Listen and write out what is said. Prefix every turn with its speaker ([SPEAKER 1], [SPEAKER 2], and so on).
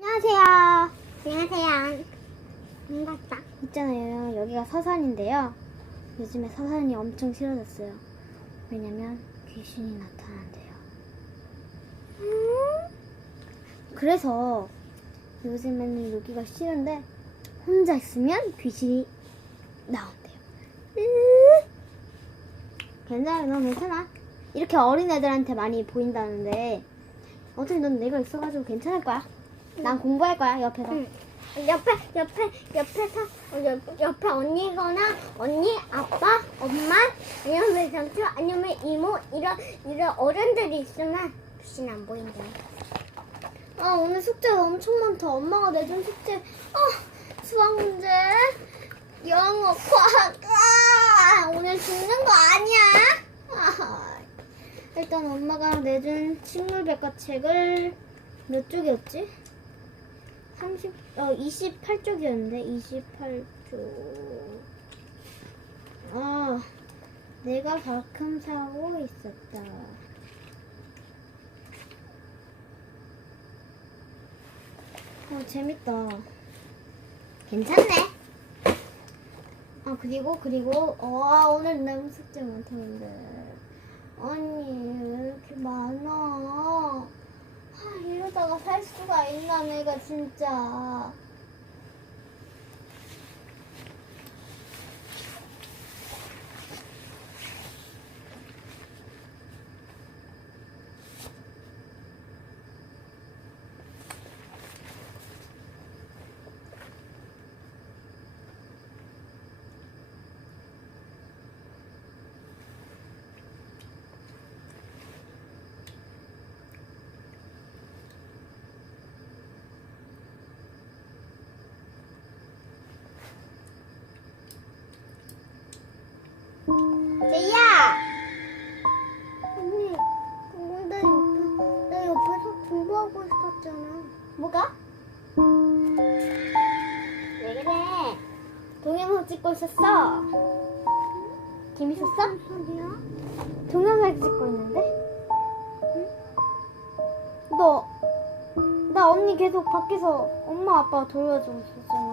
[SPEAKER 1] 안녕하세요.
[SPEAKER 2] 안녕하세요. 반갑다.
[SPEAKER 1] 있잖아요. 여기가 서산인데요. 요즘에 서산이 엄청 싫어졌어요. 왜냐면 귀신이 나타난대요. 그래서 요즘에는 여기가 싫은데 혼자 있으면 귀신이 나온대요. 괜찮아, 너 괜찮아. 이렇게 어린 애들한테 많이 보인다는데 어차피 넌 내가 있어가지고 괜찮을 거야. 난 공부할 거야 옆에서.
[SPEAKER 2] 응. 옆에 옆에 옆에서 어, 옆, 옆에 언니거나 언니, 아빠, 엄마 아니면 삼촌 아니면 이모 이런 이런 어른들이 있으면 귀신 안 보인대.
[SPEAKER 1] 아 오늘 숙제가 엄청 많다. 엄마가 내준 숙제. 아 수학 문제, 영어, 과학. 아 오늘 죽는 거 아니야? 아, 일단 엄마가 내준 식물백과 책을 몇 쪽이었지? 30, 어 28쪽이었는데 28쪽. 아 내가 가끔 사고 있었다. 어, 재밌다. 괜찮네. 아, 그리고, 그리고, 어, 오늘 너무 숙제 많다는데. 아니, 왜 이렇게 많아. 아, 이러다가 살 수가 있나, 내가 진짜. 찍고 있었어? 재밌었어? 동영상 찍고 있는데? 응? 너, 나 언니 계속 밖에서 엄마 아빠 돌려주고 있었잖아.